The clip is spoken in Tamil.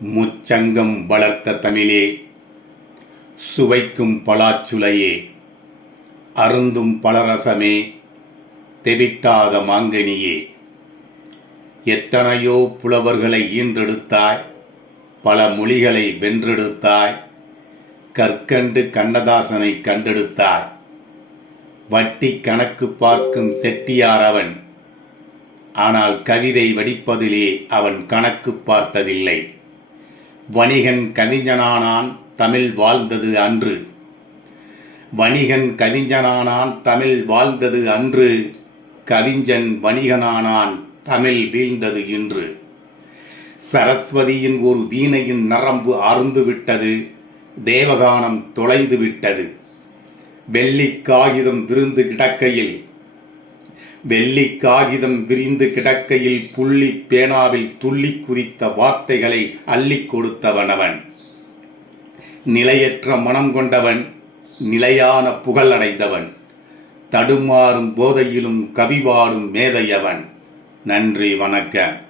முச்சங்கம் வளர்த்த தமிழே, சுவைக்கும் பலாச்சுளையே, அருந்தும் பலரசமே, தெவிட்டாத மாங்கனியே, எத்தனையோ புலவர்களை ஈன்றெடுத்தாய், பல மொழிகளை வென்றெடுத்தாய், கற்கண்டு கண்ணதாசனை கண்டெடுத்தாய். வட்டி கணக்கு பார்க்கும் செட்டியார் அவன், ஆனால் கவிதை வடிப்பதிலே அவன் கணக்கு பார்த்ததில்லை. வணிகன் கவிஞனானான், தமிழ் வாழ்ந்தது அன்று. வணிகன் கவிஞனானான், தமிழ் வாழ்ந்தது அன்று. கவிஞன் வணிகனானான், தமிழ் வீழ்ந்தது இன்று. சரஸ்வதியின் ஒரு வீணையின் நரம்பு அருந்து விட்டது, தேவகானம் தொலைந்து விட்டது. வெள்ளிக்காகிதம் விரிந்து கிடக்கையில் புள்ளி பேனாவில் துள்ளி குதித்த வார்த்தைகளை அள்ளி கொடுத்தவனவன். நிலையற்ற மனம் கொண்டவன், நிலையான புகழ் அடைந்தவன். தடுமாறும் போதையிலும் கவிபாடும் மேதையவன். நன்றி, வணக்கம்.